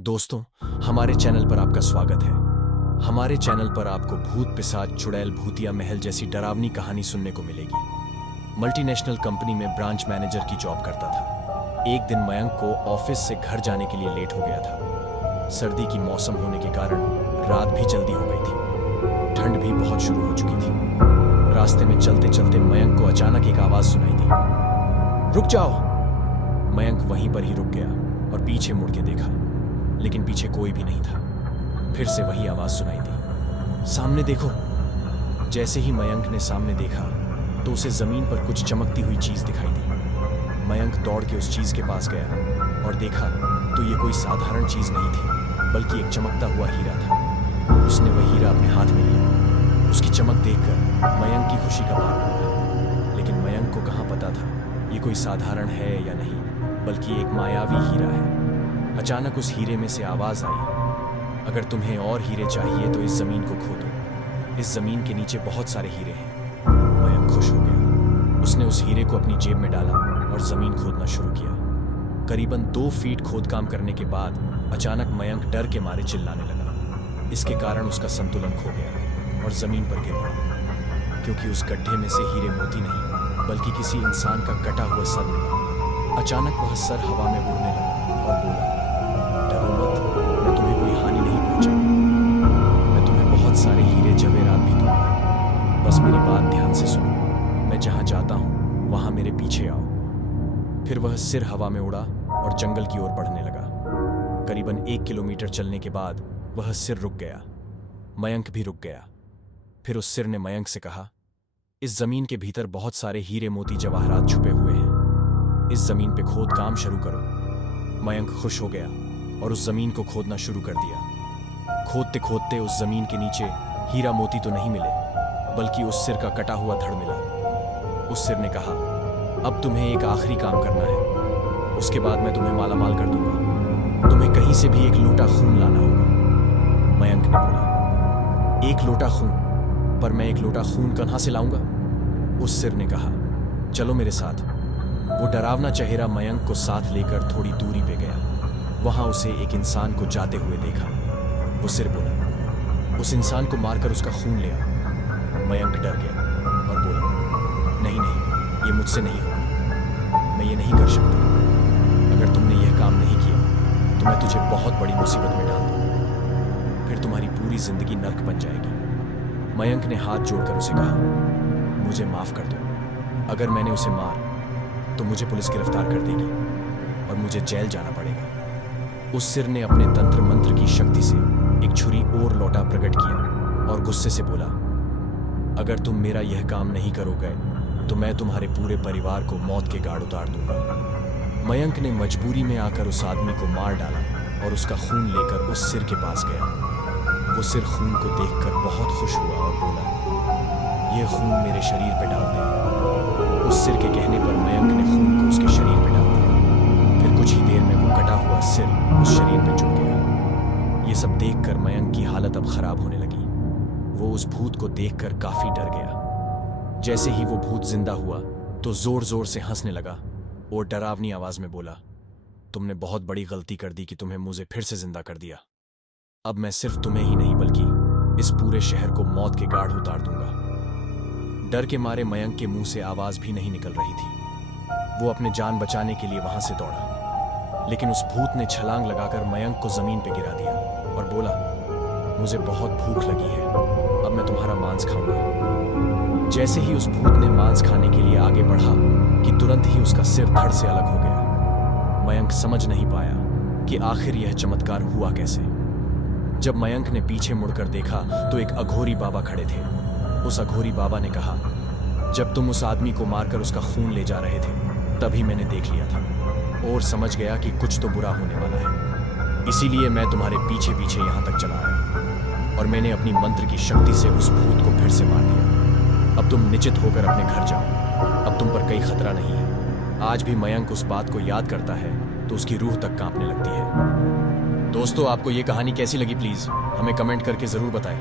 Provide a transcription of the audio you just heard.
दोस्तों, हमारे चैनल पर आपका स्वागत है। हमारे चैनल पर आपको भूत पिशाच चुड़ैल भूतिया महल जैसी डरावनी कहानी सुनने को मिलेगी। मल्टीनेशनल कंपनी में ब्रांच मैनेजर की जॉब करता था। एक दिन मयंक को ऑफिस से घर जाने के लिए लेट हो गया था। सर्दी की मौसम होने के कारण रात भी जल्दी हो गई थी। ठंड भी बहुत शुरू हो चुकी थी। रास्ते में चलते चलते मयंक को अचानक एक आवाज सुनाई दी, रुक जाओ। मयंक वहीं पर ही रुक गया और पीछे मुड़ के देखा, लेकिन पीछे कोई भी नहीं था। फिर से वही आवाज सुनाई दी, सामने देखो। जैसे ही मयंक ने सामने देखा तो उसे जमीन पर कुछ चमकती हुई चीज दिखाई दी। मयंक दौड़ के उस चीज के पास गया और देखा तो ये कोई साधारण चीज नहीं थी, बल्कि एक चमकता हुआ हीरा था। उसने वह हीरा अपने हाथ में लिया। उसकी चमक देखकर मयंक की खुशी का पार न रहा। लेकिन मयंक को कहाँ पता था ये कोई साधारण है या नहीं, बल्कि एक मायावी हीरा है। अचानक उस हीरे में से आवाज आई, अगर तुम्हें और हीरे चाहिए तो इस जमीन को खोदो। इस जमीन के नीचे बहुत सारे हीरे हैं। मयंक खुश हो गया। उसने उस हीरे को अपनी जेब में डाला और जमीन खोदना शुरू किया। करीबन 2 फीट खोदकाम करने के बाद अचानक मयंक डर के मारे चिल्लाने लगा। इसके कारण उसका संतुलन खो गया और जमीन पर गिर पड़ा, क्योंकि उस गड्ढे में से हीरे मोती नहीं, बल्कि किसी इंसान का कटा हुआ सर मिला। अचानक वह सर हवा में उड़ने लगा और बोला, डरो मत, मैं तुम्हें कोई हानि नहीं पहुंचाऊंगा। मैं तुम्हें बहुत सारे हीरे जवेरात भी दूंगा। बस मेरी बात ध्यान से सुनो। मैं जहां जाता हूं वहां मेरे पीछे आओ। फिर वह सिर हवा में उड़ा और जंगल की ओर बढ़ने लगा। करीबन 1 किलोमीटर चलने के बाद वह सिर रुक गया। मयंक भी रुक गया। फिर उस सिर ने मयंक से कहा, इस जमीन के भीतर बहुत सारे हीरे मोती जवाहरात छुपे हुए हैं। इस जमीन पे खोद काम शुरू करो। मयंक खुश हो गया और उस जमीन को खोदना शुरू कर दिया। खोदते खोदते उस जमीन के नीचे हीरा मोती तो नहीं मिले, बल्कि उस सिर का कटा हुआ धड़ मिला। उस सिर ने कहा, अब तुम्हें एक आखिरी काम करना है, उसके बाद मैं तुम्हें मालामाल कर दूंगा। तुम्हें कहीं से भी 1 लोटा खून लाना होगा। मयंक ने बोला, 1 लोटा खून? पर मैं 1 लोटा खून कहां से लाऊंगा? उस सिर ने कहा, चलो मेरे साथ। वो डरावना चेहरा मयंक को साथ लेकर थोड़ी दूरी पे गया। वहां उसे एक इंसान को जाते हुए देखा। वो सिर बोला, उस इंसान को मारकर उसका खून ले आओ। मयंक डर गया और बोला, नहीं नहीं, ये मुझसे नहीं होगा। मैं ये नहीं कर सकता। अगर तुमने यह काम नहीं किया तो मैं तुझे बहुत बड़ी मुसीबत में डाल दूंगा। फिर तुम्हारी पूरी जिंदगी नर्क बन जाएगी। मयंक ने हाथ जोड़कर उसे कहा, मुझे माफ कर दो। अगर मैंने उसे मार तो मुझे पुलिस गिरफ्तार कर देगी और मुझे जेल जाना पड़ेगा। उस सिर ने अपने तंत्र मंत्र की शक्ति से एक छुरी और लोटा प्रकट किया और गुस्से से बोला, अगर तुम मेरा यह काम नहीं करोगे तो मैं तुम्हारे पूरे परिवार को मौत के घाट उतार दूंगा। मयंक ने मजबूरी में आकर उस आदमी को मार डाला और उसका खून लेकर उस सिर के पास गया। वो सिर खून को देखकर बहुत खुश हुआ और बोला, यह खून मेरे शरीर पर डाल दे। उस सिर के कहने पर मयंक ने खून को उसके शरीर पर डाल दिया। फिर कुछ ही देर में वो कटा हुआ सिर उस शरीर पर जुड़ गया। ये सब देखकर मयंक की हालत अब खराब होने लगी। वो उस भूत को देखकर काफी डर गया। जैसे ही वो भूत जिंदा हुआ तो जोर जोर से हंसने लगा और डरावनी आवाज में बोला, तुमने बहुत बड़ी गलती कर दी कि तुम्हें मुझे फिर से जिंदा कर दिया। अब मैं सिर्फ तुम्हें ही नहीं बल्कि इस पूरे शहर को मौत के घाट उतार दूंगा। डर के मारे मयंक के मुंह से आवाज भी नहीं निकल रही थी। वो अपने जान बचाने के लिए वहां से दौड़ा, लेकिन उस भूत ने छलांग लगाकर मयंक को जमीन पर गिरा दिया और बोला, मुझे बहुत भूख लगी है, अब मैं तुम्हारा मांस खाऊंगा। जैसे ही उस भूत ने मांस खाने के लिए आगे बढ़ा कि तुरंत ही उसका सिर धड़ से अलग हो गया। मयंक समझ नहीं पाया कि आखिर यह चमत्कार हुआ कैसे। जब मयंक ने पीछे मुड़कर देखा तो एक अघोरी बाबा खड़े थे। उस अघोरी बाबा ने कहा, जब तुम उस आदमी को मारकर उसका खून ले जा रहे थे तभी मैंने देख लिया था और समझ गया कि कुछ तो बुरा होने वाला है। इसीलिए मैं तुम्हारे पीछे पीछे यहां तक चला आया और मैंने अपनी मंत्र की शक्ति से उस भूत को फिर से मार दिया। अब तुम निश्चित होकर अपने घर जाओ। अब तुम पर कोई खतरा नहीं है। आज भी मयंक उस बात को याद करता है तो उसकी रूह तक कांपने लगती है। दोस्तों, आपको ये कहानी कैसी लगी प्लीज हमें कमेंट करके जरूर बताएं।